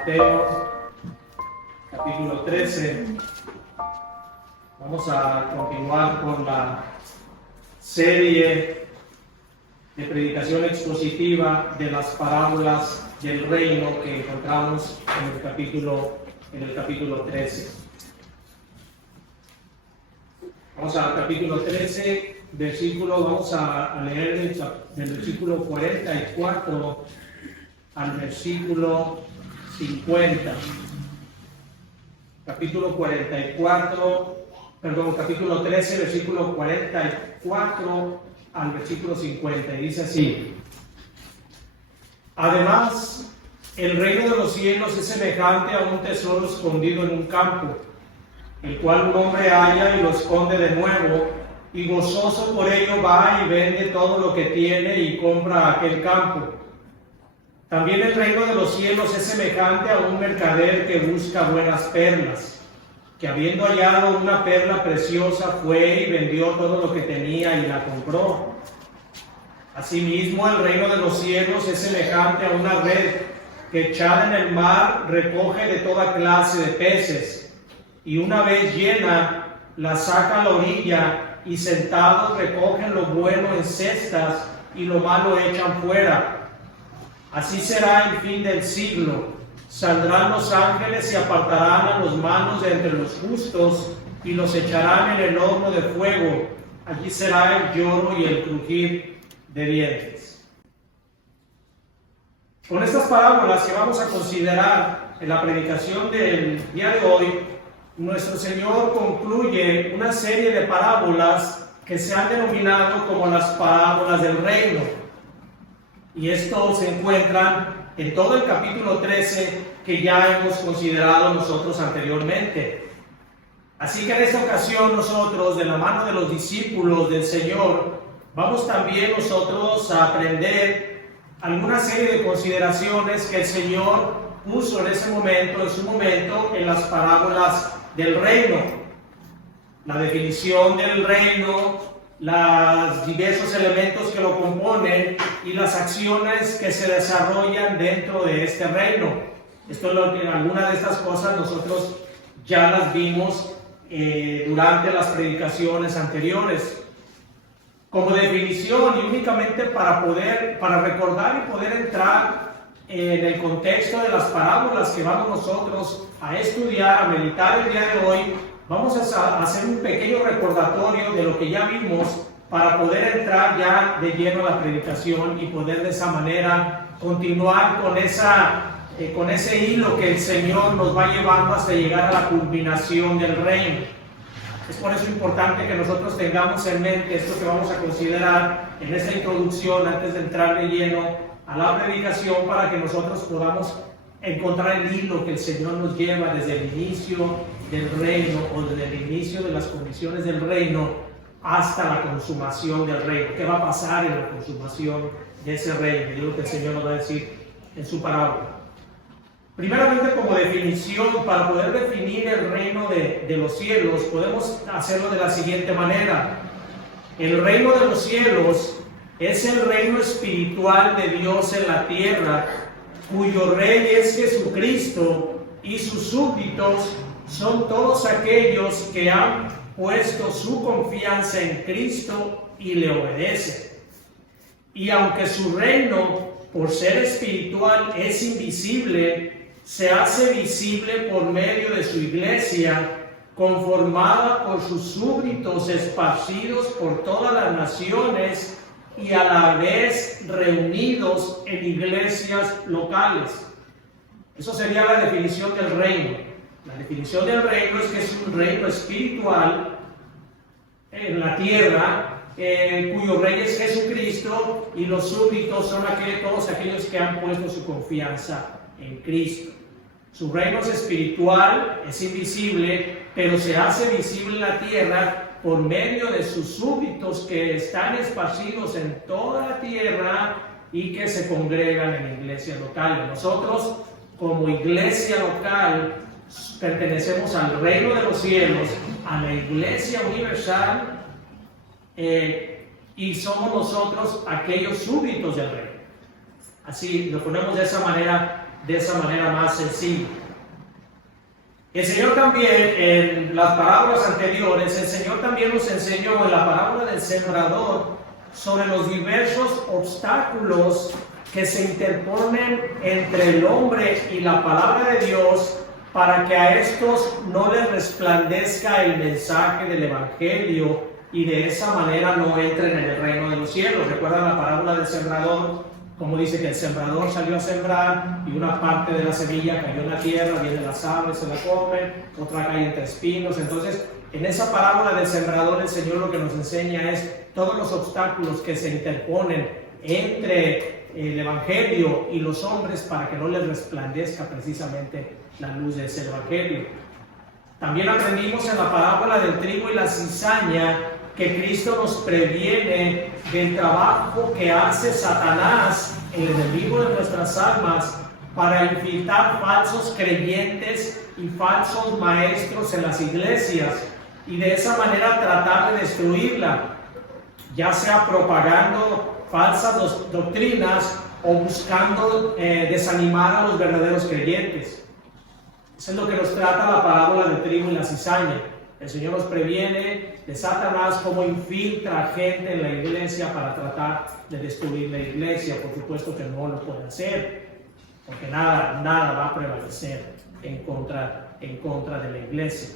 Mateo, capítulo 13. Vamos a continuar con la serie de predicación expositiva de las parábolas del reino que encontramos en el capítulo 13. Vamos al capítulo 13, vamos a leer del versículo 44 al versículo 50. Capítulo 13, versículo 44 al versículo 50. Y dice así: Además, el reino de los cielos es semejante a un tesoro escondido en un campo, el cual un hombre halla y lo esconde de nuevo, y gozoso por ello va y vende todo lo que tiene y compra aquel campo. También el reino de los cielos es semejante a un mercader que busca buenas perlas, que habiendo hallado una perla preciosa fue y vendió todo lo que tenía y la compró. Asimismo, el reino de los cielos es semejante a una red que echada en el mar recoge de toda clase de peces, y una vez llena la saca a la orilla, y sentados recogen lo bueno en cestas y lo malo echan fuera. Así será el fin del siglo. Saldrán los ángeles y apartarán a los malos de entre los justos y los echarán en el horno de fuego. Allí será el lloro y el crujir de dientes. Con estas parábolas que vamos a considerar en la predicación del día de hoy, nuestro Señor concluye una serie de parábolas que se han denominado como las parábolas del reino. Y estos se encuentran en todo el capítulo 13 que ya hemos considerado nosotros anteriormente. Así que en esta ocasión nosotros, de la mano de los discípulos del Señor, vamos también nosotros a aprender alguna serie de consideraciones que el Señor puso en su momento, en las parábolas del reino. La definición del reino, los diversos elementos que lo componen y las acciones que se desarrollan dentro de este reino. Algunas de estas cosas nosotros ya las vimos durante las predicaciones anteriores. Como definición y únicamente para recordar y poder entrar en el contexto de las parábolas que vamos nosotros a estudiar, a meditar el día de hoy, vamos a hacer un pequeño recordatorio de lo que ya vimos para poder entrar ya de lleno a la predicación y poder de esa manera continuar con ese hilo que el Señor nos va llevando hasta llegar a la culminación del reino. Es por eso importante que nosotros tengamos en mente esto que vamos a considerar en esta introducción antes de entrar de lleno a la predicación, para que nosotros podamos encontrar el hilo que el Señor nos lleva desde el inicio del reino o desde el inicio de las condiciones del reino hasta la consumación del reino. ¿Qué va a pasar en la consumación de ese reino? Y es lo que el Señor nos va a decir en su parábola. Primeramente, como definición, para poder definir el reino de los cielos, podemos hacerlo de la siguiente manera. El reino de los cielos es el reino espiritual de Dios en la tierra, cuyo rey es Jesucristo, y sus súbditos son todos aquellos que han puesto su confianza en Cristo y le obedecen. Y aunque su reino, por ser espiritual, es invisible, se hace visible por medio de su iglesia, conformada por sus súbditos esparcidos por todas las naciones y a la vez reunidos en iglesias locales. Eso sería la definición del reino. La definición del reino es que es un reino espiritual en la tierra, cuyo rey es Jesucristo, y los súbditos son todos aquellos que han puesto su confianza en Cristo. Su reino es espiritual, es invisible, pero se hace visible en la tierra por medio de sus súbditos que están esparcidos en toda la tierra y que se congregan en iglesias locales. Nosotros, como iglesia local, pertenecemos al reino de los cielos, a la iglesia universal, y somos nosotros aquellos súbditos del reino. Así lo ponemos de esa manera de esa manera más sencilla. El Señor también, en las parábolas anteriores, el Señor también nos enseñó en la parábola del sembrador sobre los diversos obstáculos que se interponen entre el hombre y la palabra de Dios para que a estos no les resplandezca el mensaje del Evangelio y de esa manera no entren en el reino de los cielos. ¿Recuerdan la parábola del sembrador? Como dice que el sembrador salió a sembrar y una parte de la semilla cayó en la tierra, vienen las aves, se la comen, otra cae entre espinos. Entonces, en esa parábola del sembrador, el Señor lo que nos enseña es todos los obstáculos que se interponen entre el Evangelio y los hombres para que no les resplandezca precisamente la luz de ese Evangelio. También aprendimos en la parábola del trigo y la cizaña que Cristo nos previene del trabajo que hace Satanás, el enemigo de nuestras almas, para infiltrar falsos creyentes y falsos maestros en las iglesias y de esa manera tratar de destruirla, ya sea propagando falsas doctrinas o buscando desanimar a los verdaderos creyentes. Eso es lo que nos trata la parábola del trigo y la cizaña. El Señor nos previene de Satanás cómo infiltra gente en la iglesia para tratar de destruir la iglesia. Por supuesto que no lo puede hacer, porque nada va a prevalecer en contra de la iglesia.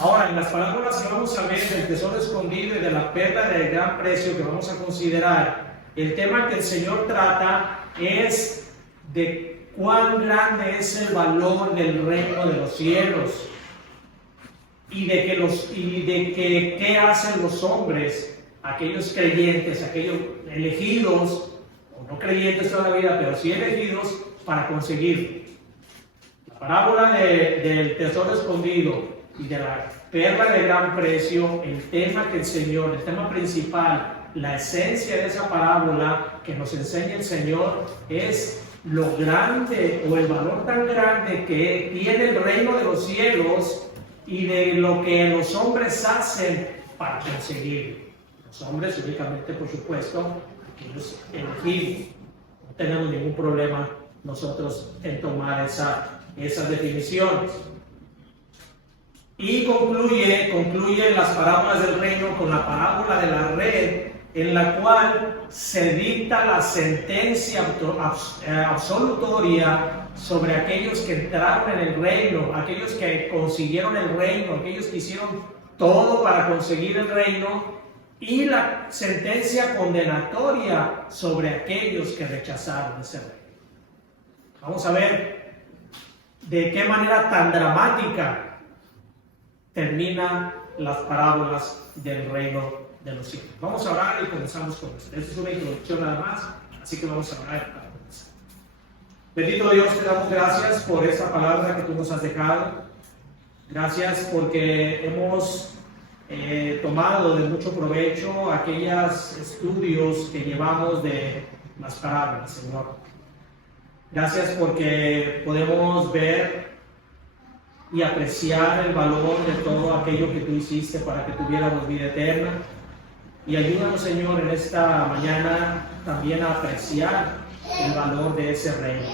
Ahora, en las parábolas que vamos a ver del tesoro escondido y de la perla de gran precio que vamos a considerar, el tema que el Señor trata es de cuán grande es el valor del reino de los cielos. Y de que qué hacen los hombres, aquellos creyentes, aquellos elegidos, o no creyentes toda la vida, pero sí elegidos, para conseguirlo. La parábola del tesoro escondido y de la perla de gran precio, el tema que el Señor, el tema principal, la esencia de esa parábola que nos enseña el Señor es lo grande o el valor tan grande que tiene el reino de los cielos y de lo que los hombres hacen para conseguirlo. Los hombres únicamente, por supuesto, aquellos elegidos. No tenemos ningún problema nosotros en tomar esas definiciones. Y concluye las parábolas del reino con la parábola de la red, en la cual se dicta la sentencia absolutoria sobre aquellos que entraron en el reino, aquellos que consiguieron el reino, aquellos que hicieron todo para conseguir el reino, y la sentencia condenatoria sobre aquellos que rechazaron ese reino. Vamos a ver de qué manera tan dramática terminan las parábolas del reino de los cielos. Vamos a orar y comenzamos con esto. Esta es una introducción nada más, así que vamos a orar para comenzar. Bendito Dios, te damos gracias por esta palabra que tú nos has dejado. Gracias porque hemos tomado de mucho provecho aquellos estudios que llevamos de las parábolas, Señor. Gracias porque podemos ver y apreciar el valor de todo aquello que tú hiciste para que tuviéramos vida eterna. Y ayúdanos, Señor, en esta mañana también a apreciar el valor de ese reino.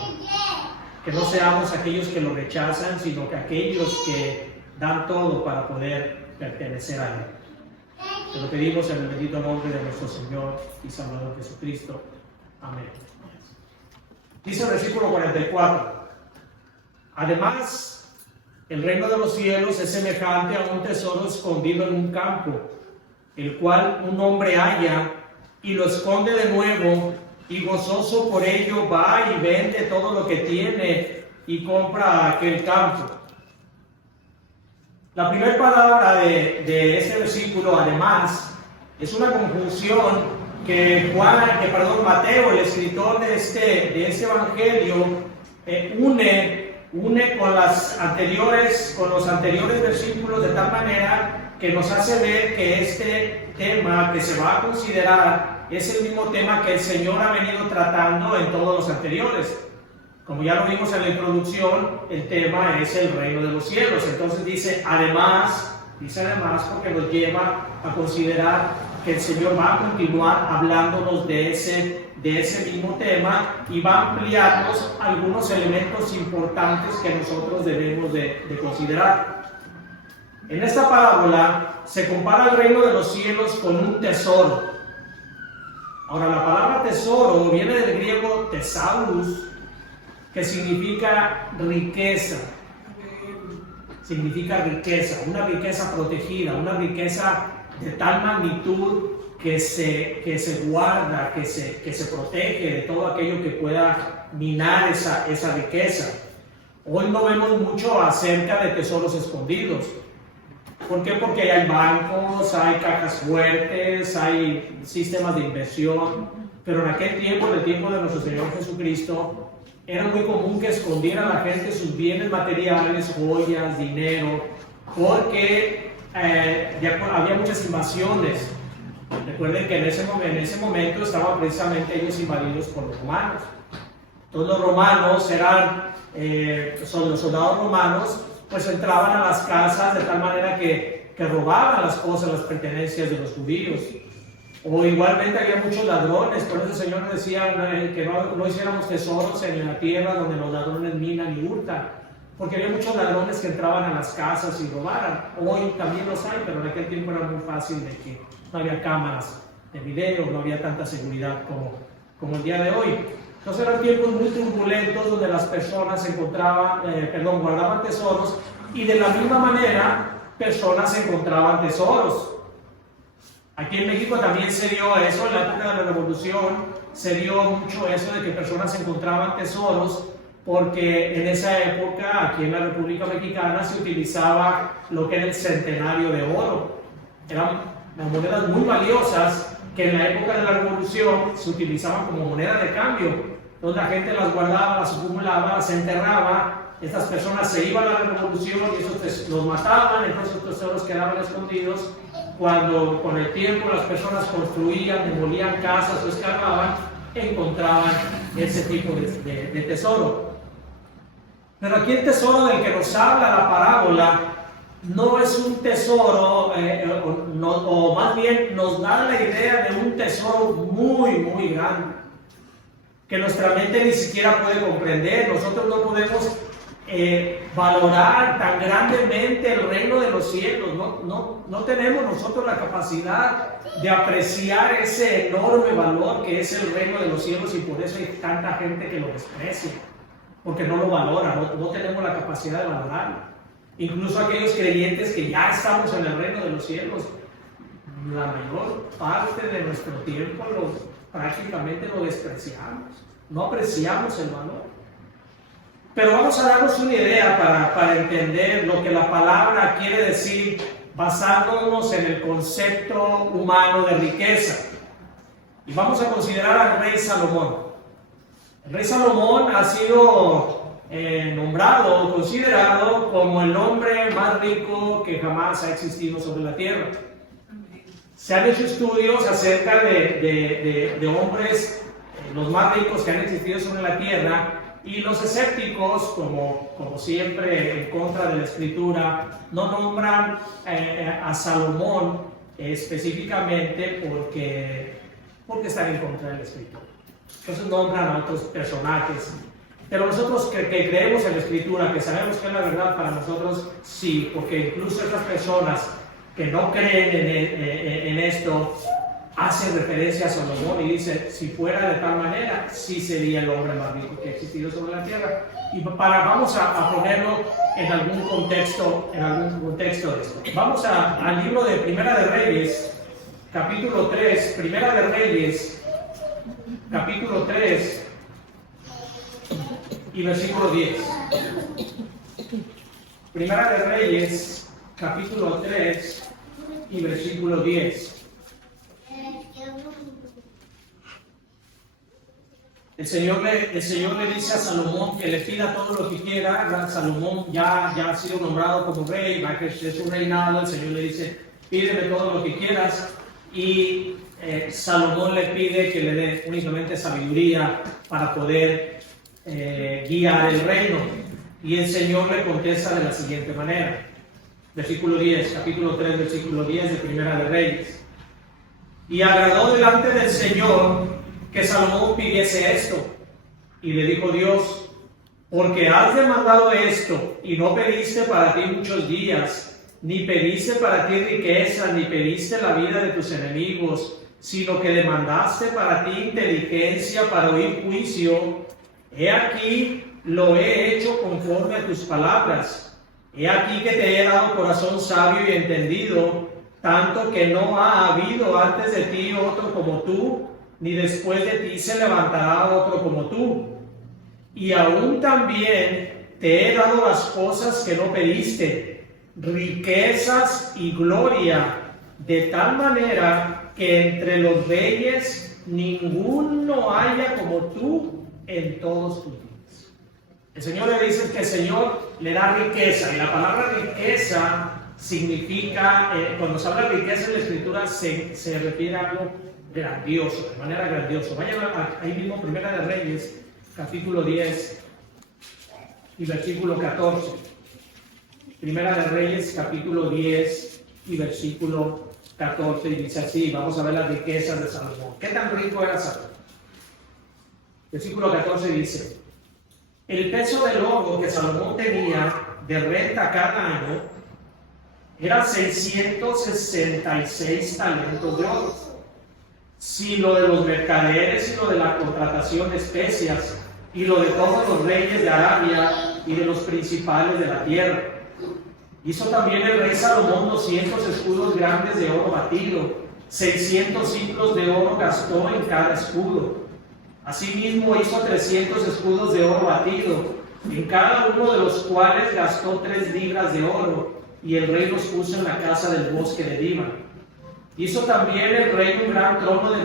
Que no seamos aquellos que lo rechazan, sino que aquellos que dan todo para poder pertenecer a Él. Te lo pedimos en el bendito nombre de nuestro Señor y Salvador Jesucristo. Amén. Dice el versículo 44. Además, el reino de los cielos es semejante a un tesoro escondido en un campo, el cual un hombre halla y lo esconde de nuevo, y gozoso por ello va y vende todo lo que tiene y compra aquel campo. La primera palabra de este versículo, además, es una conjunción que Mateo, el escritor de este evangelio, une con los anteriores versículos de tal manera que nos hace ver que este tema que se va a considerar es el mismo tema que el Señor ha venido tratando en todos los anteriores. Como ya lo vimos en la introducción, el tema es el reino de los cielos. Entonces dice además porque nos lleva a considerar que el Señor va a continuar hablándonos de ese mismo tema y va a ampliarnos algunos elementos importantes que nosotros debemos de considerar. En esta parábola se compara el reino de los cielos con un tesoro. Ahora, la palabra tesoro viene del griego thesaurus, que significa riqueza. Significa riqueza, una riqueza protegida, una riqueza de tal magnitud que se guarda, que se protege de todo aquello que pueda minar esa riqueza. Hoy no vemos mucho acerca de tesoros escondidos. ¿Por qué? Porque hay bancos, hay cajas fuertes, hay sistemas de inversión, pero en aquel tiempo, en el tiempo de nuestro Señor Jesucristo, era muy común que escondiera a la gente sus bienes materiales, joyas, dinero, porque había muchas invasiones. Recuerden que en ese momento estaban precisamente ellos invadidos por los romanos. Todos los romanos los soldados romanos, pues entraban a las casas de tal manera que robaban las cosas, las pertenencias de los judíos. O igualmente había muchos ladrones, por eso el Señor nos decía que no hiciéramos tesoros en la tierra donde los ladrones minan y hurtan, porque había muchos ladrones que entraban a las casas y robaran. Hoy también los hay, pero en aquel tiempo era muy fácil de que no había cámaras de video, no había tanta seguridad como el día de hoy. Entonces eran tiempos muy turbulentos donde las personas guardaban tesoros, y de la misma manera personas encontraban tesoros. Aquí en México también se dio eso, en la época de la Revolución se dio mucho eso de que personas encontraban tesoros, porque en esa época aquí en la República Mexicana se utilizaba lo que era el centenario de oro. Eran monedas muy valiosas que en la época de la Revolución se utilizaban como moneda de cambio. Entonces la gente las guardaba, las acumulaba, las enterraba. Estas personas se iban a la Revolución y esos los mataban, entonces los tesoros quedaban escondidos. Cuando con el tiempo las personas construían, demolían casas o escarbaban, encontraban ese tipo de tesoro. Pero aquí el tesoro del que nos habla la parábola no es un tesoro, o más bien nos da la idea de un tesoro muy, muy grande, que nuestra mente ni siquiera puede comprender. Nosotros no podemos valorar tan grandemente el reino de los cielos. No tenemos nosotros la capacidad de apreciar ese enorme valor que es el reino de los cielos, y por eso hay tanta gente que lo desprecia, porque no lo valora, no tenemos la capacidad de valorarlo. Incluso aquellos creyentes que ya estamos en el reino de los cielos, la mayor parte de nuestro tiempo prácticamente lo despreciamos, no apreciamos el valor. Pero vamos a darnos una idea para entender lo que la palabra quiere decir, basándonos en el concepto humano de riqueza. Y vamos a considerar al rey Salomón. El rey Salomón ha sido nombrado o considerado como el hombre más rico que jamás ha existido sobre la tierra. Se han hecho estudios acerca de hombres, los más ricos que han existido sobre la tierra, y los escépticos, como siempre en contra de la Escritura, no nombran a Salomón específicamente porque están en contra de la Escritura. Entonces nombran a otros personajes. Pero nosotros que creemos en la Escritura, que sabemos que es la verdad, para nosotros sí, porque incluso esas personas que no creen en esto hacen referencia a Salomón y dicen: si fuera de tal manera, sí sería el hombre más rico que ha existido sobre la tierra. Y vamos a ponerlo en algún contexto de esto. Vamos al libro de Primera de Reyes, capítulo 3, Primera de Reyes, capítulo 3 y versículo 10. Primera de Reyes, capítulo 3 y versículo 10. El Señor le dice a Salomón que le pida todo lo que quiera. Salomón ya ha sido nombrado como rey, va a ejercer su reinado. El Señor le dice: pídeme todo lo que quieras. Y Salomón le pide que le dé únicamente sabiduría para poder guiar el reino. Y el Señor le contesta de la siguiente manera. Versículo 10, capítulo 3, versículo 10 de Primera de Reyes. Y agradó delante del Señor que Salomón pidiese esto. Y le dijo Dios: porque has demandado esto, y no pediste para ti muchos días, ni pediste para ti riqueza, ni pediste la vida de tus enemigos, sino que demandaste para ti inteligencia para oír juicio, he aquí lo he hecho conforme a tus palabras. He aquí que te he dado corazón sabio y entendido, tanto que no ha habido antes de ti otro como tú, ni después de ti se levantará otro como tú. Y aún también te he dado las cosas que no pediste, riquezas y gloria, de tal manera que entre los reyes ninguno haya como tú en todos tus días. El Señor le dice que el Señor le da riqueza, y la palabra riqueza significa, cuando se habla de riqueza en la Escritura, se refiere a algo grandioso, de manera grandiosa. Vayan ahí mismo, Primera de Reyes, capítulo 10 y versículo 14. Primera de Reyes, capítulo 10 y versículo 14, y dice así, vamos a ver las riquezas de Salomón. ¿Qué tan rico era Salomón? Versículo 14 dice: el peso del oro que Salomón tenía de renta cada año era 666 talentos de oro, si lo de los mercaderes y lo de la contratación de especias, y lo de todos los reyes de Arabia y de los principales de la tierra. Hizo también el rey Salomón 200 escudos grandes de oro batido, 600 ciclos de oro gastó en cada escudo. Asimismo hizo 300 escudos de oro batido, en cada uno de los cuales gastó 3 libras de oro, y el rey los puso en la casa del bosque de Líbano. Hizo también el rey un gran trono de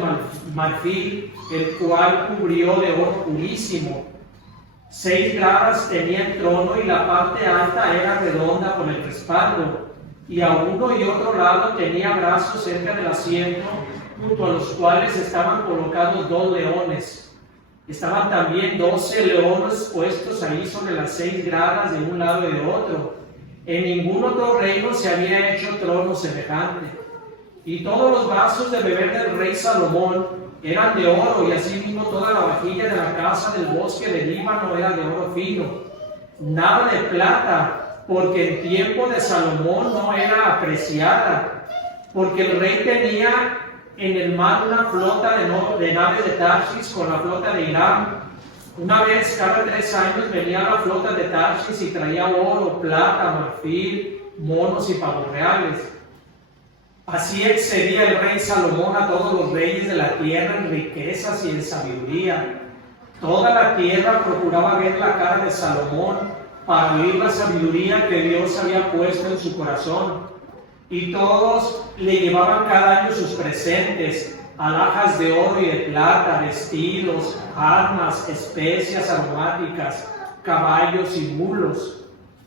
marfil, el cual cubrió de oro purísimo. 6 gradas tenía el trono, y la parte alta era redonda con el respaldo, y a uno y otro lado tenía brazos cerca del asiento, junto a los cuales estaban colocados 2 leones. Estaban también 12 leones puestos ahí sobre las 6 gradas de un lado y de otro. En ningún otro reino se había hecho trono semejante. Y todos los vasos de beber del rey Salomón eran de oro, y asimismo toda la vajilla de la casa del bosque de Líbano era de oro fino. Nada de plata, porque en tiempo de Salomón no era apreciada, porque el rey tenía en el mar una flota de naves de Tarsis con la flota de Irán. Una vez cada 3 años venía la flota de Tarsis y traía oro, plata, marfil, monos y pavos reales. Así excedía el rey Salomón a todos los reyes de la tierra en riquezas y en sabiduría. Toda la tierra procuraba ver la cara de Salomón para oír la sabiduría que Dios había puesto en su corazón. Y todos le llevaban cada año sus presentes, alhajas de oro y de plata, vestidos, armas, especias aromáticas, caballos y mulos.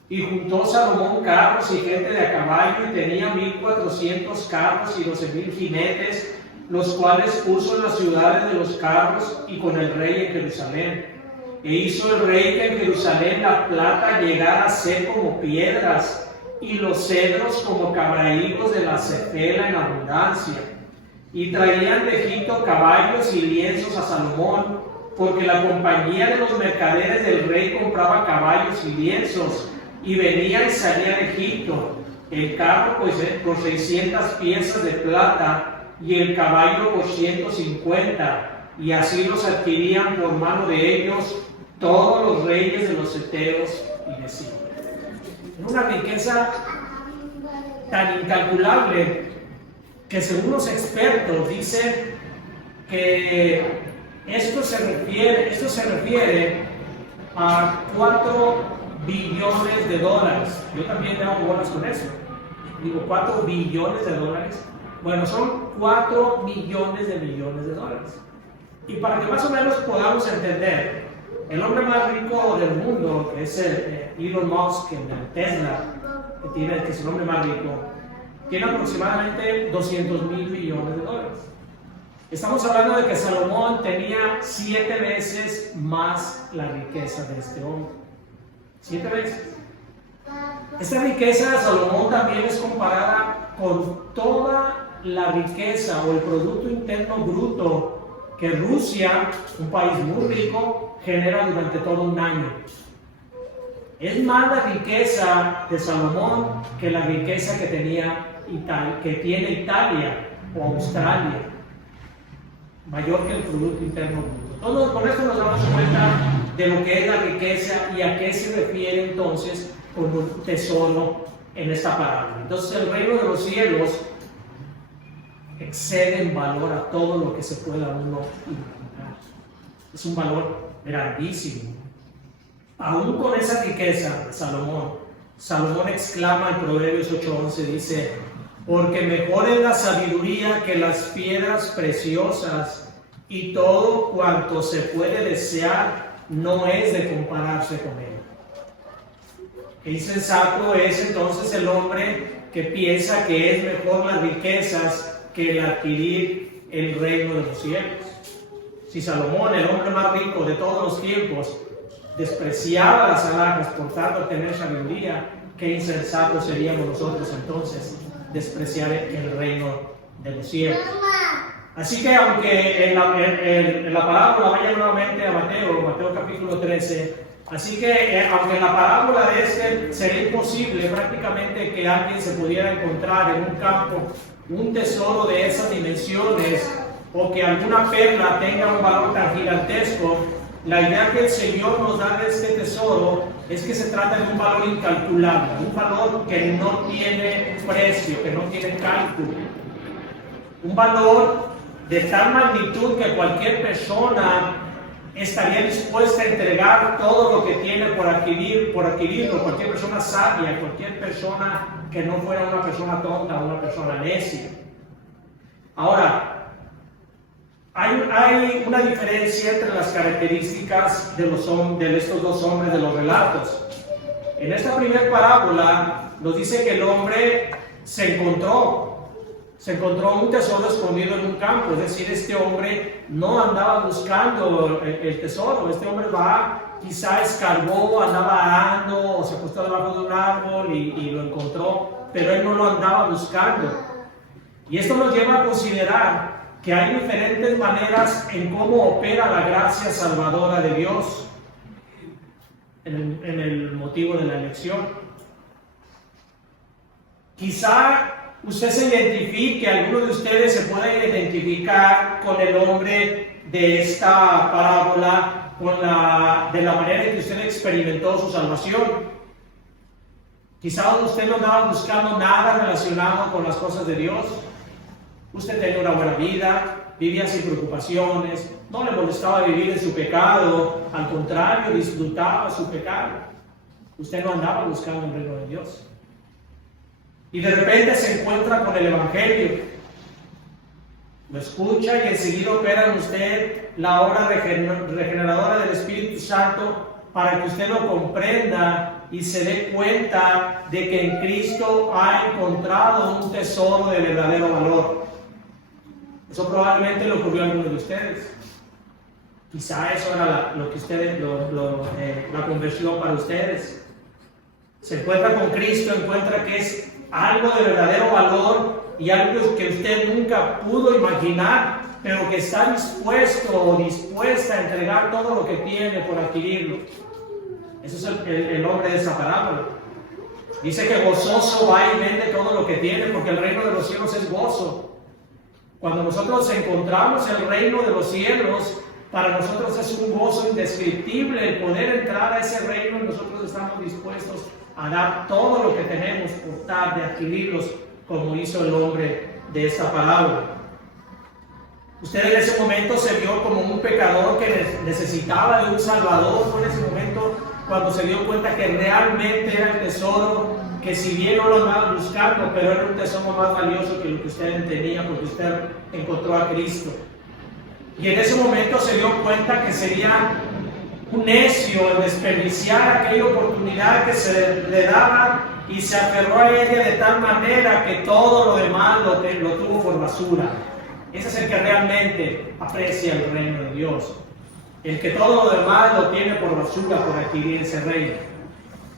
Y juntó Salomón carros y gente de a caballo, y tenía 1400 carros y 12,000 jinetes, los cuales puso en las ciudades de los carros y con el rey en Jerusalén. E hizo el rey que en Jerusalén la plata llegara a ser como piedras, y los cedros como cabrahigos de la Cefela en abundancia. Y traían de Egipto caballos y lienzos a Salomón, porque la compañía de los mercaderes del rey compraba caballos y lienzos, y venía y salía de Egipto, el carro pues por 600 piezas de plata, y el caballo por 150, y así los adquirían por mano de ellos todos los reyes de los heteos y de Sidón. Una riqueza tan incalculable que, según los expertos, dicen que esto se refiere a 4 billones de dólares. Yo también tengo bolas con eso. Digo, 4 billones de dólares. Bueno, son 4 millones de millones de dólares. Y para que más o menos podamos entender, el hombre más rico del mundo, que es Elon Musk, el Tesla, que es el hombre más rico, tiene aproximadamente 200,000 millones de dólares. Estamos hablando de que Salomón tenía 7 veces más la riqueza de este hombre. 7 veces. Esta riqueza de Salomón también es comparada con toda la riqueza o el Producto Interno Bruto que Rusia, un país muy rico, genera durante todo un año. Es más la riqueza de Salomón que la riqueza que tiene Italia o Australia, mayor que el Producto Interno Bruto. Con esto nos damos cuenta de lo que es la riqueza y a qué se refiere entonces con un tesoro en esta parábola. Entonces el reino de los cielos excede en valor a todo lo que se pueda uno imaginar. Es un valor grandísimo. Aún con esa riqueza, Salomón exclama en Proverbios 8:11, dice: porque mejor es la sabiduría que las piedras preciosas, y todo cuanto se puede desear no es de compararse con él. Qué insensato es entonces el hombre que piensa que es mejor las riquezas que el adquirir el reino de los cielos. Si Salomón, el hombre más rico de todos los tiempos, despreciaba las alhajas por tanto tener sabiduría, qué insensatos seríamos nosotros entonces despreciar el reino de los cielos. Así que aunque en la parábola, vaya nuevamente a Mateo capítulo 13, así que aunque en la parábola de sería imposible prácticamente que alguien se pudiera encontrar en un campo un tesoro de esas dimensiones, o que alguna perla tenga un valor tan gigantesco, la idea que el Señor nos da de este tesoro es que se trata de un valor incalculable, un valor que no tiene precio, que no tiene cálculo, un valor de tal magnitud que cualquier persona estaría dispuesta a entregar todo lo que tiene por adquirirlo, cualquier persona sabia, cualquier persona que no fuera una persona tonta o una persona necia. Ahora, hay una diferencia entre las características de estos dos hombres de los relatos. En esta primera parábola nos dice que el hombre se encontró un tesoro escondido en un campo, es decir, este hombre no andaba buscando el tesoro, este hombre quizá escarbó, andaba arando o se acostó debajo de un árbol y lo encontró, pero él no lo andaba buscando. Y esto nos lleva a considerar que hay diferentes maneras en cómo opera la gracia salvadora de Dios en el motivo de la elección. Quizá usted se identifique, alguno de ustedes se pueda identificar con el hombre de esta parábola, de la manera en que usted experimentó su salvación. Quizá usted no andaba buscando nada relacionado con las cosas de Dios. Usted tenía una buena vida, vivía sin preocupaciones, no le molestaba vivir en su pecado, al contrario, disfrutaba su pecado. Usted no andaba buscando el reino de Dios. Y de repente se encuentra con el Evangelio, lo escucha y enseguida opera en usted la obra regeneradora del Espíritu Santo para que usted lo comprenda y se dé cuenta de que en Cristo ha encontrado un tesoro de verdadero valor. Eso probablemente le ocurrió a algunos de ustedes. Quizá eso era lo que ustedes, la conversión para ustedes. Se encuentra con Cristo, encuentra que es algo de verdadero valor y algo que usted nunca pudo imaginar, pero que está dispuesto o dispuesta a entregar todo lo que tiene por adquirirlo. Ese es el nombre de esa parábola. Dice que gozoso va y vende todo lo que tiene, porque el reino de los cielos es gozo. Cuando nosotros encontramos el reino de los cielos, para nosotros es un gozo indescriptible el poder entrar a ese reino, y nosotros estamos dispuestos a dar todo lo que tenemos por tal de adquirirlos, como hizo el hombre de esta parábola. Usted en ese momento se vio como un pecador que necesitaba de un salvador. Fue en ese momento cuando se dio cuenta que realmente era el tesoro, que si bien no lo andaba buscando, pero era un tesoro más valioso que lo que usted tenía, porque usted encontró a Cristo. Y en ese momento se dio cuenta que sería un necio en desperdiciar aquella oportunidad que se le daba, y se aferró a ella de tal manera que todo lo demás lo tuvo por basura. Ese es el que realmente aprecia el reino de Dios, el que todo lo demás lo tiene por basura por adquirir ese reino.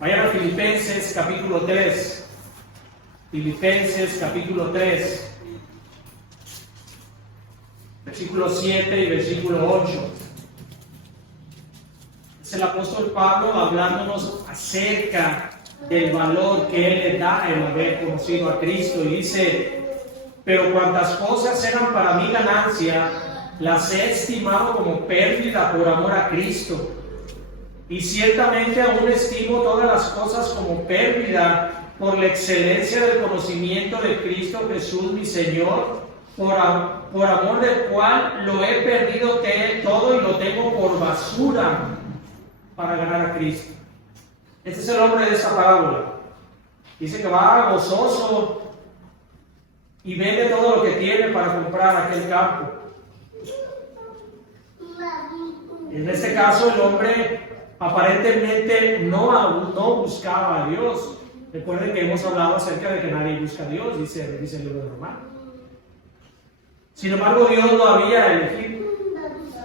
Vayan a Filipenses capítulo 3. Filipenses capítulo 3. versículo 7 y versículo 8. Es el apóstol Pablo hablándonos acerca del valor que él le da el haber conocido a Cristo, y dice: pero cuantas cosas eran para mí ganancia, las he estimado como pérdida por amor a Cristo. Y ciertamente aún estimo todas las cosas como pérdida por la excelencia del conocimiento de Cristo Jesús mi Señor, por amor del cual lo he perdido todo y lo tengo por basura para ganar a Cristo. Este es el hombre de esta parábola. Dice que va gozoso y vende todo lo que tiene para comprar aquel campo. En este caso, el hombre aparentemente no buscaba a Dios. Recuerden que hemos hablado acerca de que nadie busca a Dios, dice el libro de Romanos. Sin embargo, Dios lo había elegido.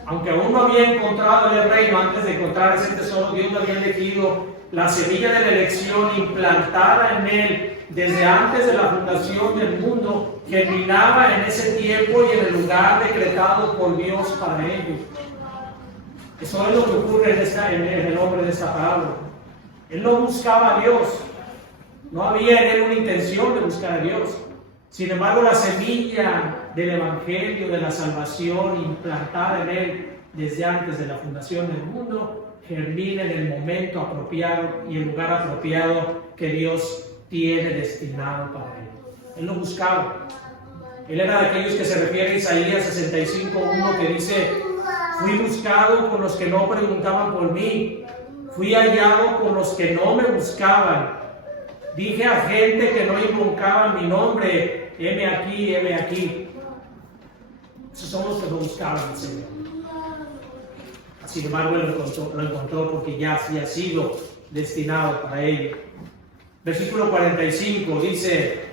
Aunque aún no había encontrado el reino antes de encontrar ese tesoro, Dios lo había elegido. La semilla de la elección implantada en él desde antes de la fundación del mundo germinaba en ese tiempo y en el lugar decretado por Dios para ellos. Eso es lo que ocurre en el hombre de esta parábola. Él no buscaba a Dios. No había en él una intención de buscar a Dios. Sin embargo, la semilla del Evangelio, de la salvación implantada en él desde antes de la fundación del mundo, germina en el momento apropiado y el lugar apropiado que Dios tiene destinado para él. Él lo buscaba. Él era de aquellos que se refiere a Isaías 65:1, que dice: fui buscado por los que no preguntaban por mí, fui hallado por los que no me buscaban. Dije a gente que no invocaba mi nombre: heme aquí, heme aquí. Esos son los que no buscaban al Señor. Sin embargo, él lo encontró porque ya había sido destinado para ello. Versículo 45 dice: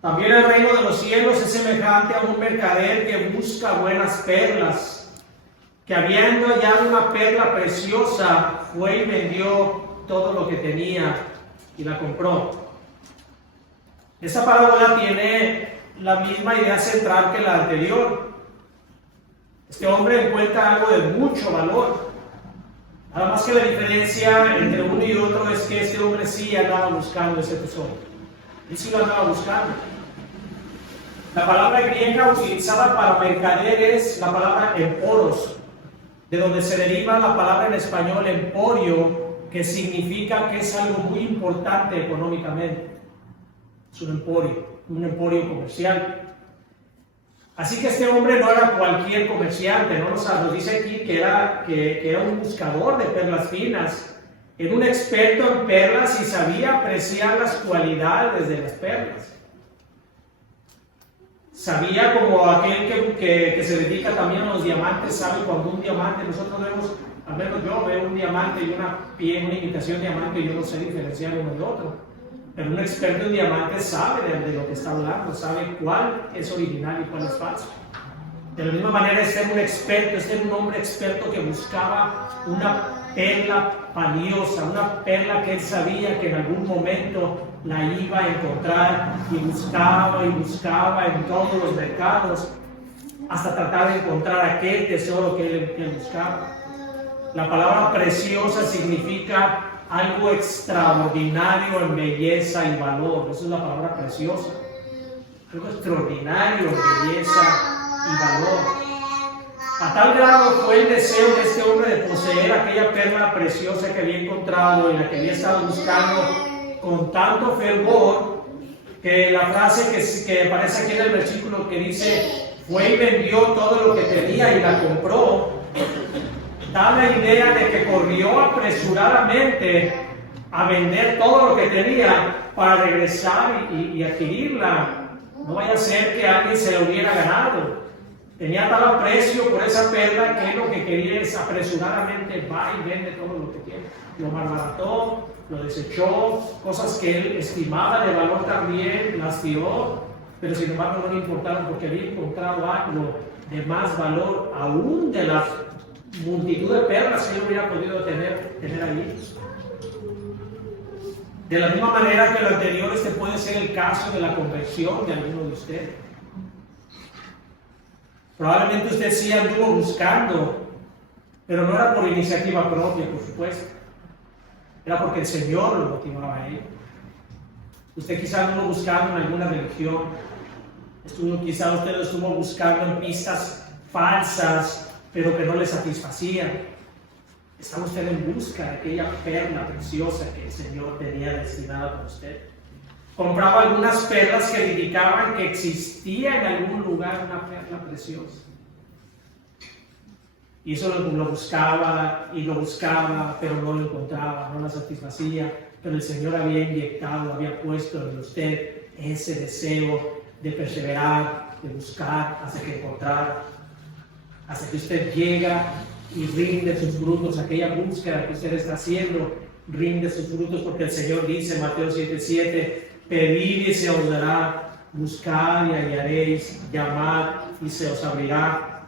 también el reino de los cielos es semejante a un mercader que busca buenas perlas, que habiendo hallado una perla preciosa, fue y vendió todo lo que tenía y la compró. Esta parábola tiene la misma idea central que la anterior. Este hombre encuentra algo de mucho valor. Nada más que la diferencia entre uno y otro es que este hombre sí andaba buscando ese tesoro. Él sí lo andaba buscando. La palabra griega utilizada para mercader es la palabra emporos, de donde se deriva la palabra en español emporio, que significa que es algo muy importante económicamente. Es un emporio comercial. Así que este hombre no era cualquier comerciante, ¿no? Nos dice aquí que era un buscador de perlas finas, era un experto en perlas y sabía apreciar las cualidades de las perlas. Sabía, como aquel que se dedica también a los diamantes, sabe cuando un diamante, nosotros vemos, al menos yo veo un diamante y una imitación de diamante y yo no sé diferenciar uno de otro. Pero un experto en diamantes sabe de lo que está hablando, sabe cuál es original y cuál es falso. De la misma manera, este era un hombre experto que buscaba una perla valiosa, una perla que él sabía que en algún momento la iba a encontrar, y buscaba en todos los mercados hasta tratar de encontrar aquel tesoro que él buscaba. La palabra preciosa significa algo extraordinario en belleza y valor. Esa es la palabra preciosa. Algo extraordinario en belleza y valor. A tal grado fue el deseo de este hombre de poseer aquella perla preciosa que había encontrado y la que había estado buscando con tanto fervor, que la frase que aparece aquí en el versículo que dice: fue y vendió todo lo que tenía y la compró, da la idea de que corrió apresuradamente a vender todo lo que tenía para regresar y adquirirla. No vaya a ser que alguien se lo hubiera ganado. Tenía tal aprecio por esa perla que lo que quería es apresuradamente va y vende todo lo que tiene. Lo malbarató, lo desechó, cosas que él estimaba de valor también las tiró, pero sin embargo no le importaron porque había encontrado algo de más valor aún de las multitud de perlas que él hubiera podido tener ahí. De la misma manera que lo anterior, este puede ser el caso de la conversión de alguno de ustedes. Probablemente usted sí anduvo buscando, pero no era por iniciativa propia, por supuesto. Era porque el Señor lo motivaba a él. Usted quizá anduvo buscando en alguna religión. Quizá usted lo estuvo buscando en pistas falsas, pero que no le satisfacían. ¿Está usted en busca de aquella perla preciosa que el Señor tenía destinada para usted? Compraba algunas perlas que indicaban que existía en algún lugar una perla preciosa. Y eso lo buscaba y lo buscaba, pero no lo encontraba, no la satisfacía. Pero el Señor había inyectado, había puesto en usted ese deseo de perseverar, de buscar hasta que encontrara, hasta que usted llega y rinde sus frutos. Aquella búsqueda que usted está haciendo, rinde sus frutos, porque el Señor dice en Mateo 7:7, pedid y se os dará, buscad y hallaréis, llamad y se os abrirá.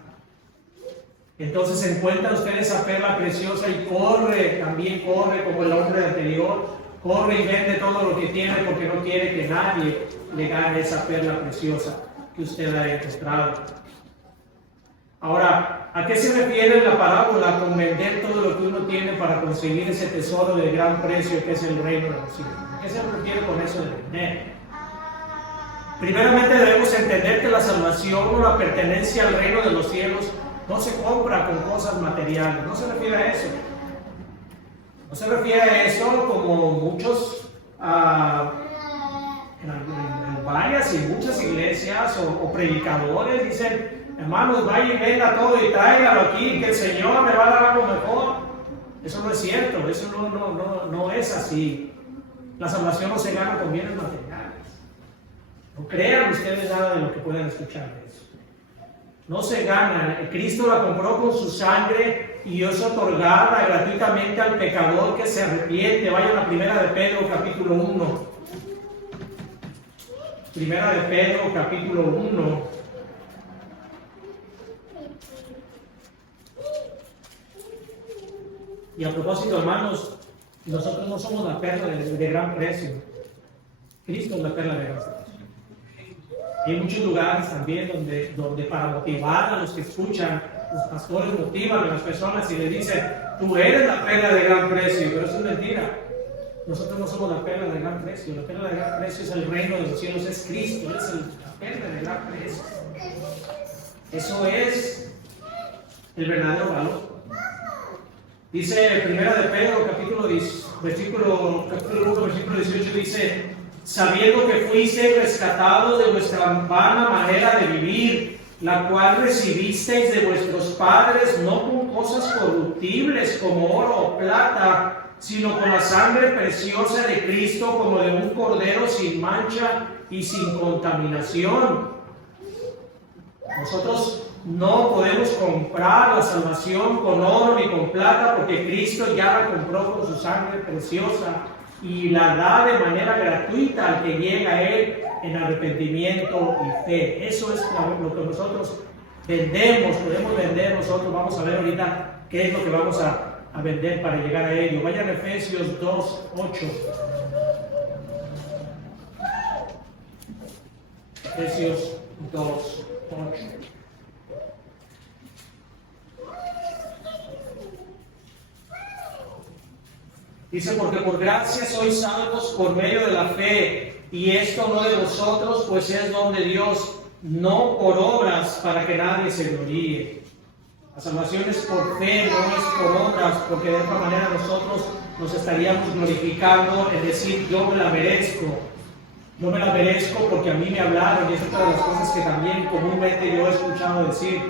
Entonces encuentra usted esa perla preciosa y corre, también corre como el hombre anterior, corre y vende todo lo que tiene porque no quiere que nadie le gane esa perla preciosa que usted ha encontrado. Ahora, ¿a qué se refiere la parábola con vender todo lo que uno tiene para conseguir ese tesoro de gran precio que es el reino de los cielos? ¿A qué se refiere con eso de vender? Primeramente debemos entender que la salvación o la pertenencia al reino de los cielos no se compra con cosas materiales, no se refiere a eso. No se refiere a eso como muchos, en varias y muchas iglesias o predicadores dicen, hermanos, vaya y venda todo y tráigalo aquí, que el Señor me va a dar algo mejor. Eso no es cierto, eso no es así. La salvación no se gana con bienes materiales. No crean ustedes nada de lo que puedan escuchar de eso. No se gana. Cristo la compró con su sangre y es otorgada gratuitamente al pecador que se arrepiente. Vayan a Primera de Pedro capítulo 1. Primera de Pedro capítulo 1. Y a propósito, hermanos, nosotros no somos la perla de gran precio. Cristo es la perla de gran precio. Y hay muchos lugares también donde para motivar a los que escuchan, los pastores motivan a las personas y les dicen, tú eres la perla de gran precio, pero eso es mentira. Nosotros no somos la perla de gran precio. La perla de gran precio es el reino de los cielos, es Cristo, es la perla de gran precio. Eso es el verdadero valor. Dice Primera de Pedro, capítulo 1, versículo 18, dice, sabiendo que fuisteis rescatados de vuestra vana manera de vivir, la cual recibisteis de vuestros padres, no con cosas corruptibles como oro o plata, sino con la sangre preciosa de Cristo, como de un cordero sin mancha y sin contaminación. Nosotros no podemos comprar la salvación con oro ni con plata, porque Cristo ya la compró con su sangre preciosa y la da de manera gratuita al que llega a Él en arrepentimiento y fe. Eso es lo que nosotros vendemos, podemos vender nosotros. Vamos a ver ahorita qué es lo que vamos a vender para llegar a ello. Vayan a Efesios 2:8. Efesios 2:8. Dice, porque por gracia sois salvos por medio de la fe, y esto no de vosotros, pues es don de Dios, no por obras, para que nadie se gloríe. La salvación es por fe, no es por obras, porque de otra manera nosotros nos estaríamos glorificando en decir, yo me la merezco. Yo me la merezco porque a mí me hablaron, y es otra de las cosas que también comúnmente yo he escuchado decir.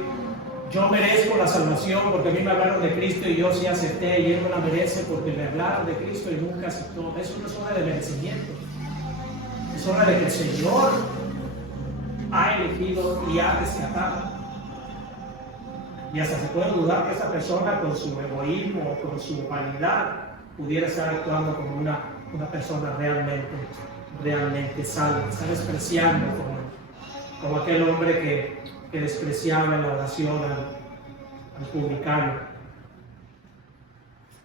Yo merezco la salvación porque a mí me hablaron de Cristo y yo sí acepté, y él me la merece porque me hablaron de Cristo y nunca aceptó. Eso no es obra de merecimiento, es obra de que el Señor ha elegido y ha rescatado. Y hasta se puede dudar que esta persona, con su egoísmo o con su vanidad, pudiera estar actuando como una persona realmente salva. Está despreciando como aquel hombre que despreciaba en la oración al publicano.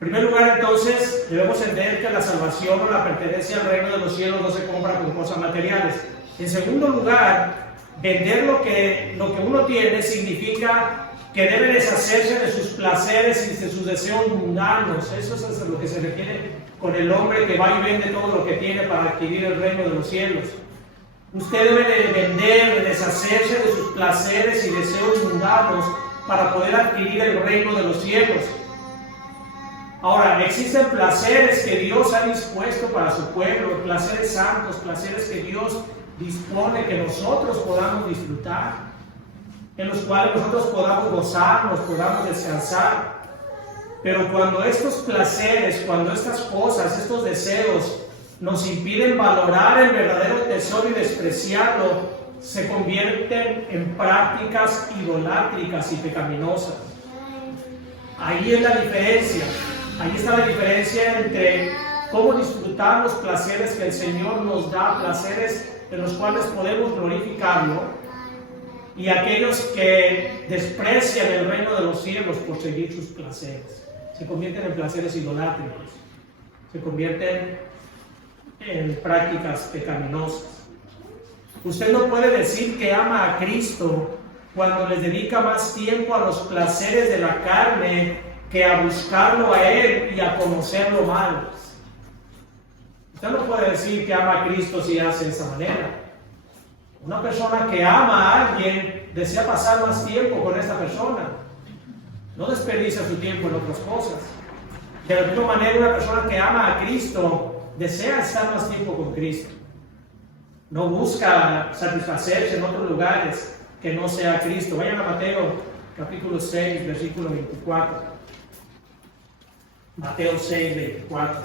En primer lugar, entonces, debemos entender que la salvación o la pertenencia al reino de los cielos no se compra con cosas materiales. En segundo lugar, Vender lo que uno tiene significa que debe deshacerse de sus placeres y de sus deseos mundanos. Eso es a lo que se refiere con el hombre que va y vende todo lo que tiene para adquirir el reino de los cielos. Usted debe de vender, de deshacerse de sus placeres y deseos mundanos para poder adquirir el reino de los cielos. Ahora, existen placeres que Dios ha dispuesto para su pueblo, placeres santos, placeres que Dios dispone que nosotros podamos disfrutar, en los cuales nosotros podamos gozarnos, podamos descansar. Pero cuando estos placeres, cuando estas cosas, estos deseos nos impiden valorar el verdadero tesoro y despreciarlo, se convierten en prácticas idolátricas y pecaminosas. Ahí es la diferencia. Ahí está la diferencia entre cómo disfrutar los placeres que el Señor nos da, placeres en los cuales podemos glorificarlo, y aquellos que desprecian el reino de los cielos por seguir sus placeres. Se convierten en placeres idolátricos, se convierten en prácticas pecaminosas. Usted no puede decir que ama a Cristo cuando les dedica más tiempo a los placeres de la carne que a buscarlo a Él y a conocerlo más. Usted no puede decir que ama a Cristo si hace de esa manera. Una persona que ama a alguien desea pasar más tiempo con esta persona. No desperdicia su tiempo en otras cosas. De la misma manera, una persona que ama a Cristo desea estar más tiempo con Cristo. No busca satisfacerse en otros lugares que no sea Cristo. Vayan a Mateo capítulo 6, versículo 24. Mateo 6, 24.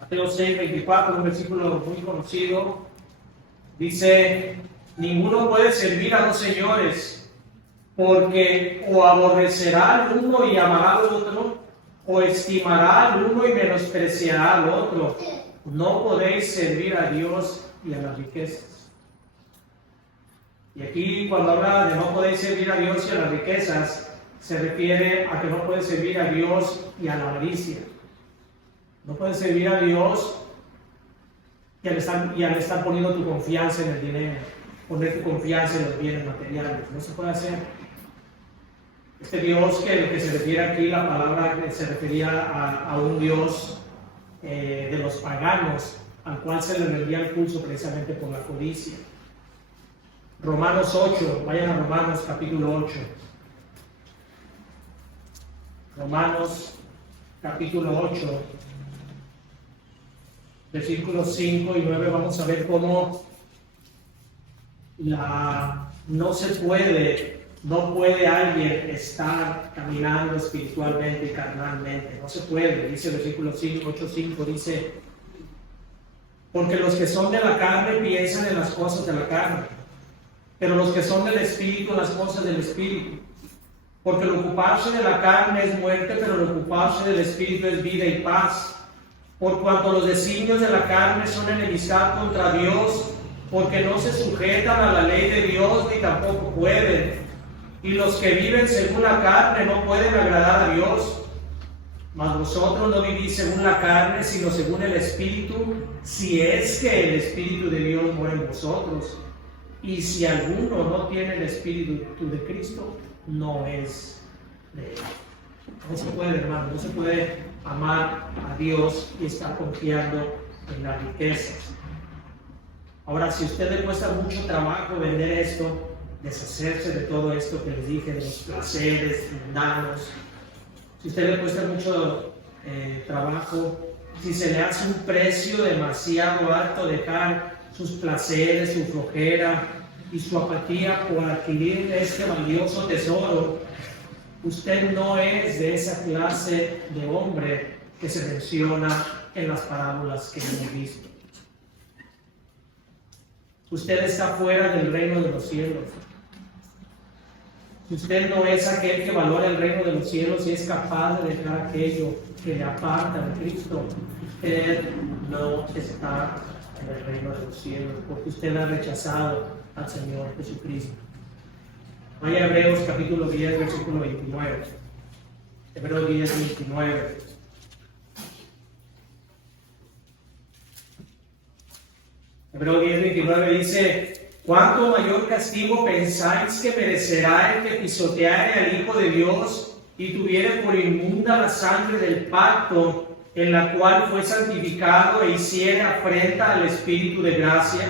Mateo 6, 24, un versículo muy conocido, dice: ninguno puede servir a dos señores, porque o aborrecerá al uno y amará al otro, o estimará al uno y menospreciará al otro. No podéis servir a Dios y a las riquezas. Y aquí, cuando habla de no podéis servir a Dios y a las riquezas, se refiere a que no puedes servir a Dios y a la avaricia. No puedes servir a Dios y al estar poniendo tu confianza en el dinero, poner tu confianza en los bienes materiales. No se puede hacer. Este Dios que se refiere aquí, la palabra se refería a un Dios de los paganos, al cual se le rendía el pulso precisamente por la codicia. Romanos 8, vayan a Romanos capítulo 8. Romanos capítulo 8. Versículos 5 y 9, vamos a ver cómo no puede alguien estar caminando espiritualmente y carnalmente. No se puede. Dice el versículo 8:5, dice: porque los que son de la carne piensan en las cosas de la carne, pero los que son del Espíritu en las cosas del Espíritu. Porque el ocuparse de la carne es muerte, pero el ocuparse del Espíritu es vida y paz. Por cuanto los designios de la carne son enemistad contra Dios, porque no se sujetan a la ley de Dios ni tampoco pueden. Y los que viven según la carne no pueden agradar a Dios. Mas vosotros no vivís según la carne, sino según el Espíritu, si es que el Espíritu de Dios mora en vosotros. Y si alguno no tiene el Espíritu de Cristo, no es de Él. No se puede, hermano, no se puede amar a Dios y estar confiando en las riquezas. Ahora, si a usted le cuesta mucho trabajo vender esto, deshacerse de todo esto que les dije, de los placeres mundanos, si a usted le cuesta mucho trabajo, si se le hace un precio demasiado alto dejar sus placeres, su flojera y su apatía por adquirir este valioso tesoro, usted no es de esa clase de hombre que se menciona en las parábolas que hemos visto. Usted está fuera del reino de los cielos. Usted no es aquel que valora el reino de los cielos y es capaz de dejar aquello que le aparta de Cristo. Usted no está en el reino de los cielos porque usted ha rechazado al Señor Jesucristo. Vaya a Hebreos capítulo 10, versículo 29. Hebreos 10, 29. Hebreos 10:29 dice: ¿cuánto mayor castigo pensáis que merecerá el que pisoteare al Hijo de Dios y tuviere por inmunda la sangre del pacto, en la cual fue santificado, e hiciere afrenta al Espíritu de gracia?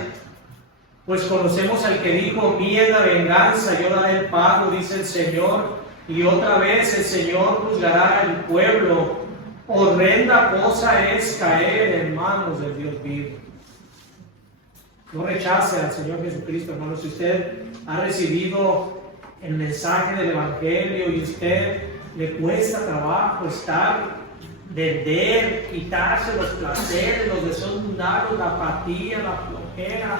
Pues conocemos al que dijo: mía es la venganza, yo daré el pago, dice el Señor. Y otra vez el Señor juzgará al pueblo. Horrenda cosa es caer en manos del Dios vivo. No rechace al Señor Jesucristo, hermano. Si usted ha recibido el mensaje del Evangelio y usted le cuesta trabajo estar, vender, quitarse los placeres, los deseos mundanos, la apatía, la flojera,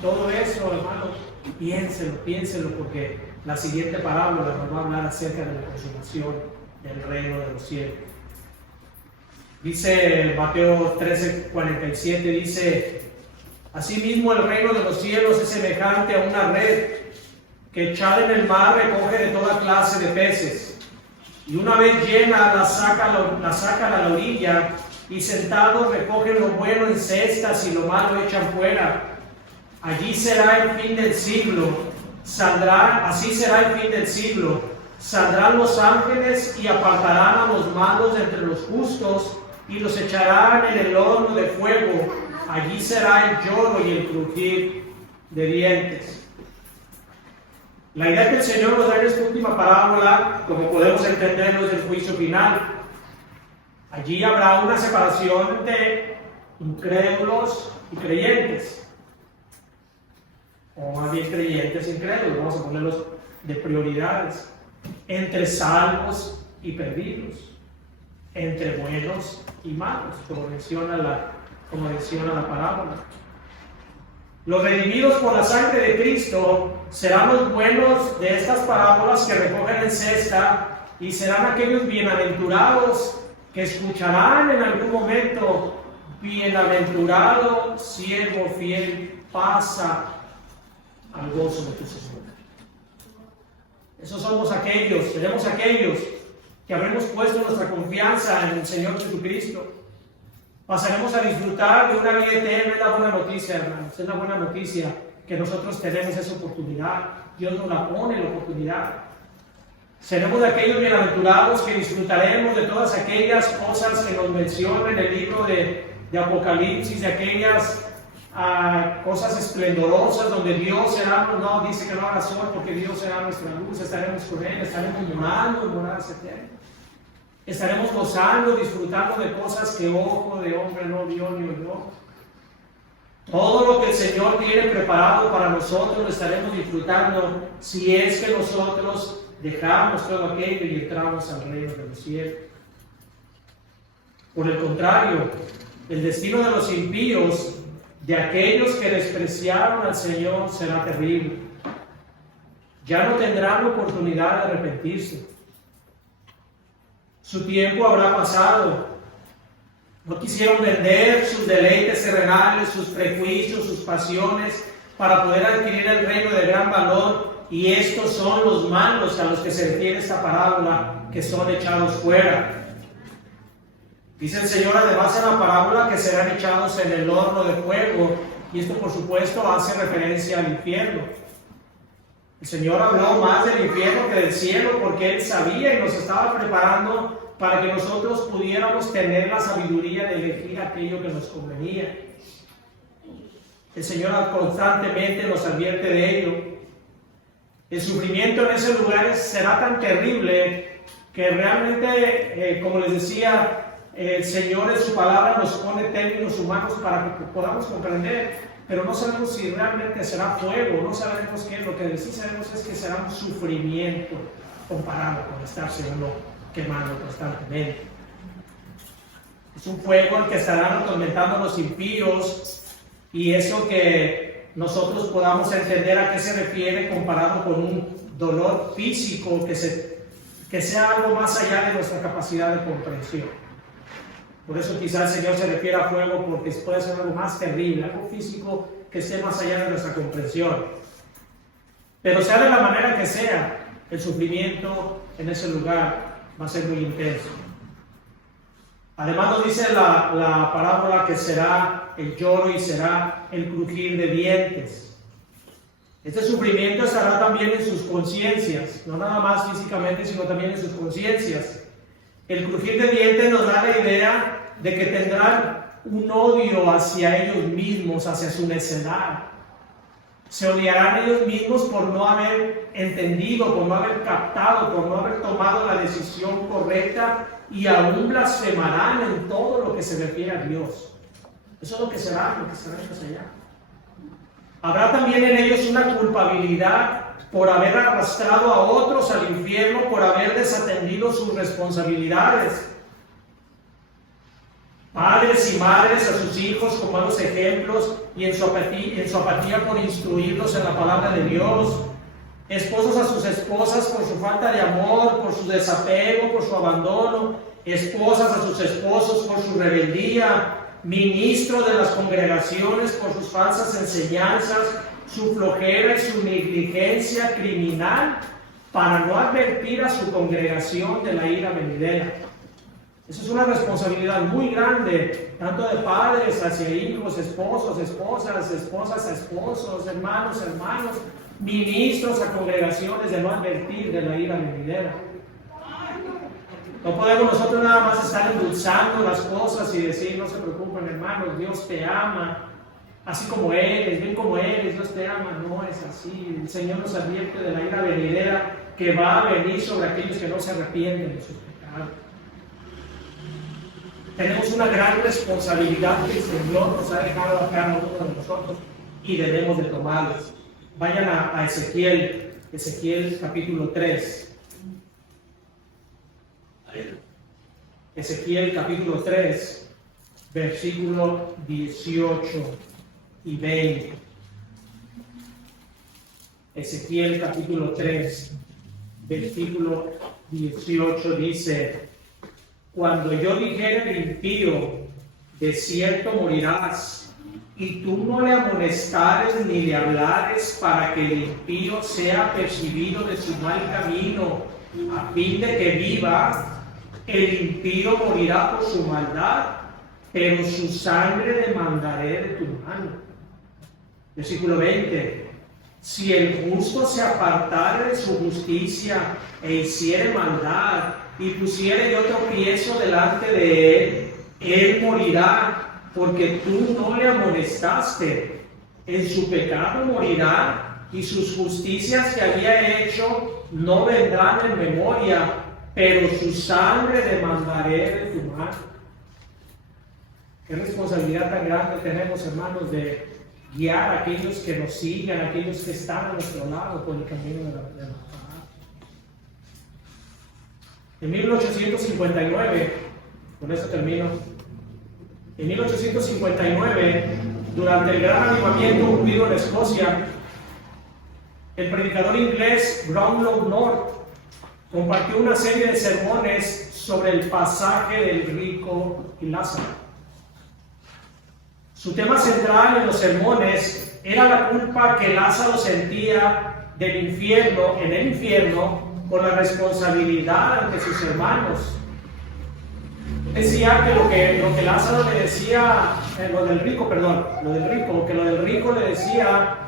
todo eso, hermano, piénselo, porque la siguiente parábola nos va a hablar acerca de la consumación del reino de los cielos. Dice Mateo 13:47, dice: asimismo el reino de los cielos es semejante a una red que echada en el mar recoge de toda clase de peces, y una vez llena la sacan a la orilla, y sentados recogen lo bueno en cestas y lo malo echan fuera. Allí será el fin del siglo. Así será el fin del siglo. Saldrán los ángeles y apartarán a los malos de entre los justos y los echarán en el horno de fuego. Allí será el lloro y el crujir de dientes. La idea que el Señor nos da en esta última parábola, como podemos entenderlo, es el juicio final. Allí habrá una separación entre incrédulos y creyentes. O más bien creyentes e incrédulos, vamos a ponerlos de prioridades. Entre salvos y perdidos. Entre buenos y malos, como menciona la parábola. Los redimidos por la sangre de Cristo serán los buenos de estas parábolas que recogen en cesta, y serán aquellos bienaventurados que escucharán en algún momento: bienaventurado siervo fiel, pasa al gozo de tu Señor. Esos somos aquellos, seremos aquellos que habremos puesto nuestra confianza en el Señor Jesucristo. Pasaremos a disfrutar de una vida eterna. Es la buena noticia, hermanos. Es la buena noticia que nosotros tenemos esa oportunidad. Dios nos la pone la oportunidad. Seremos de aquellos bienaventurados que disfrutaremos de todas aquellas cosas que nos menciona en el libro de Apocalipsis, de aquellas cosas esplendorosas donde Dios será, no dice que no haga sol porque Dios será nuestra luz, estaremos con Él, estaremos morando en moradas eternas. Estaremos gozando, disfrutando de cosas que ojo de hombre no vio ni oyó. Todo lo que el Señor tiene preparado para nosotros lo estaremos disfrutando si es que nosotros dejamos todo aquello y entramos al reino de los cielos. Por el contrario, el destino de los impíos, de aquellos que despreciaron al Señor, será terrible. Ya no tendrán oportunidad de arrepentirse. Su tiempo habrá pasado. No quisieron vender sus deleites terrenales, sus prejuicios, sus pasiones, para poder adquirir el reino de gran valor. Y estos son los malos a los que se refiere esta parábola, que son echados fuera. Dice el Señor además en la parábola que serán echados en el horno de fuego. Y esto, por supuesto, hace referencia al infierno. El Señor habló más del infierno que del cielo, porque Él sabía y nos estaba preparando para que nosotros pudiéramos tener la sabiduría de elegir aquello que nos convenía. El Señor constantemente nos advierte de ello. El sufrimiento en esos lugares será tan terrible que realmente, como les decía, el Señor en su palabra nos pone términos humanos para que podamos comprender. Pero no sabemos si realmente será fuego, no sabemos qué es. Lo que sí sabemos es que será un sufrimiento comparado con estarse uno quemando constantemente. Es un fuego el que estarán atormentando a los impíos, y eso que nosotros podamos entender a qué se refiere comparado con un dolor físico que sea algo más allá de nuestra capacidad de comprensión. Por eso quizás el Señor se refiere a fuego, porque puede ser algo más terrible, algo físico que esté más allá de nuestra comprensión. Pero sea de la manera que sea, el sufrimiento en ese lugar va a ser muy intenso. Además nos dice la parábola que será el lloro y será el crujir de dientes. Este sufrimiento estará también en sus conciencias, no nada más físicamente, sino también en sus conciencias. El crujir de dientes nos da la idea de que tendrán un odio hacia ellos mismos, hacia su necedad. Se odiarán ellos mismos por no haber entendido, por no haber captado, por no haber tomado la decisión correcta, y aún blasfemarán en todo lo que se refiere a Dios. Eso es lo que será más allá. Habrá también en ellos una culpabilidad por haber arrastrado a otros al infierno, por haber desatendido sus responsabilidades. Padres y madres a sus hijos como malos ejemplos y en su apatía por instruirlos en la palabra de Dios. Esposos a sus esposas por su falta de amor, por su desapego, por su abandono. Esposas a sus esposos por su rebeldía. Ministros de las congregaciones por sus falsas enseñanzas, su flojera y su negligencia criminal para no advertir a su congregación de la ira venidera. Eso es una responsabilidad muy grande, tanto de padres hacia hijos, esposos, esposas, esposas a esposos, hermanos, ministros a congregaciones, de no advertir de la ira venidera. No podemos nosotros nada más estar endulzando las cosas y decir, no se preocupen hermanos, Dios te ama, así como eres, ven como eres, Dios te ama. No es así. El Señor nos advierte de la ira venidera que va a venir sobre aquellos que no se arrepienten de sus pecados. Tenemos una gran responsabilidad que el Señor nos ha dejado a cada uno de nosotros y debemos de tomarlas. Vayan a Ezequiel capítulo 3. Ezequiel capítulo 3, versículo 18 y 20. Ezequiel capítulo 3, versículo 18 dice: cuando yo dijere al impío, de cierto morirás, y tú no le amonestares ni le hablares para que el impío sea percibido de su mal camino, a fin de que viva, el impío morirá por su maldad, pero su sangre demandaré de tu mano. Versículo 20. Si el justo se apartare de su justicia e hiciere maldad, y pusiere yo tropiezo delante de él morirá, porque tú no le amonestaste. En su pecado morirá, y sus justicias que había hecho no vendrán en memoria, pero su sangre demandaré de tu mano. Qué responsabilidad tan grande tenemos, hermanos, de guiar a aquellos que nos sigan, a aquellos que están a nuestro lado por el camino de la paz. En 1859, con eso termino, en 1859, durante el gran avivamiento ocurrido en Escocia, el predicador inglés Brownlow North compartió una serie de sermones sobre el pasaje del rico y Lázaro. Su tema central en los sermones era la culpa que Lázaro sentía en el infierno, por la responsabilidad ante sus hermanos. Decía que lo que Lázaro le decía, lo del rico le decía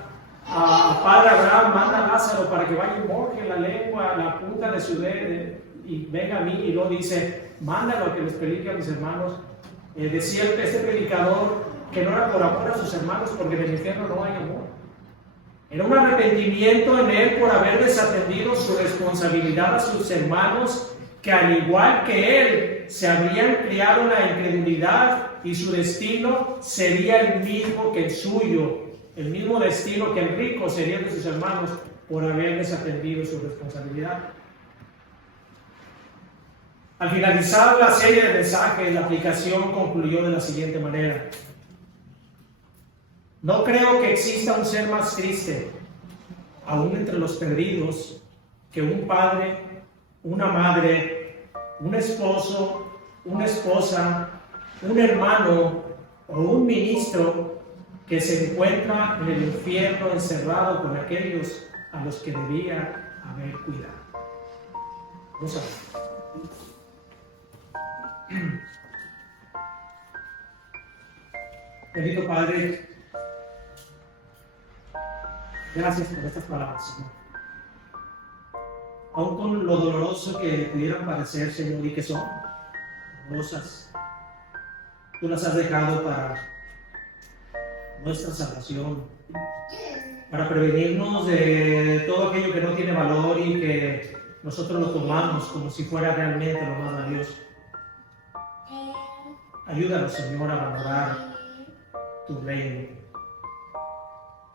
a Padre Abraham: manda a Lázaro para que vaya y moje la lengua, la punta de su dedo y venga a mí, y luego dice: mándalo a que les predique a mis hermanos. Decía este predicador que no era por amor a sus hermanos, porque en el infierno no hay amor. Era un arrepentimiento en él por haber desatendido su responsabilidad a sus hermanos, que al igual que él se habrían criado en la incredulidad, y su destino sería el mismo que el suyo, el mismo destino que el rico sería de sus hermanos por haber desatendido su responsabilidad. Al finalizar la serie de mensajes, la aplicación concluyó de la siguiente manera: no creo que exista un ser más triste, aún entre los perdidos, que un padre, una madre, un esposo, una esposa, un hermano o un ministro que se encuentra en el infierno encerrado con aquellos a los que debía haber cuidado. Vamos a ver. Bendito Padre, gracias por estas palabras, Señor. Aun con lo doloroso que pudieran parecer, Señor, y que son dolorosas, tú las has dejado para nuestra salvación, para prevenirnos de todo aquello que no tiene valor y que nosotros lo tomamos como si fuera realmente lo más valioso. Ayúdanos, Señor, a valorar tu reino.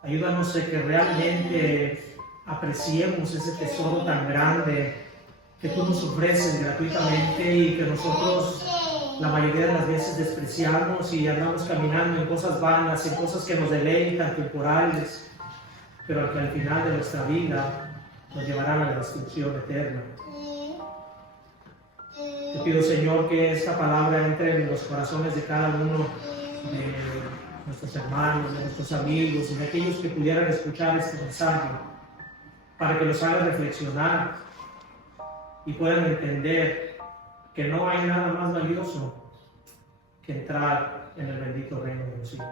Ayúdanos a que realmente apreciemos ese tesoro tan grande que tú nos ofreces gratuitamente y que nosotros la mayoría de las veces despreciamos y andamos caminando en cosas vanas, en cosas que nos deleitan, temporales, pero que al final de nuestra vida nos llevarán a la destrucción eterna. Te pido, Señor, que esta palabra entre en los corazones de cada uno de nuestros hermanos, de nuestros amigos y de aquellos que pudieran escuchar este mensaje, para que los haga reflexionar y puedan entender que no hay nada más valioso que entrar en el bendito reino de los cielos.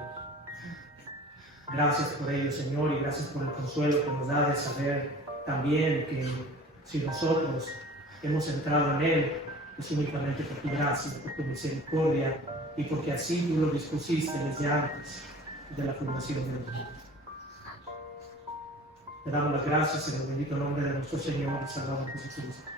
Gracias por ello, Señor, y gracias por el consuelo que nos da de saber también que si nosotros hemos entrado en Él, es únicamente por tu gracia, por tu misericordia y porque así tú lo dispusiste desde antes de la fundación del mundo. Te damos las gracias en el bendito nombre de nuestro Señor y Salvador Jesucristo.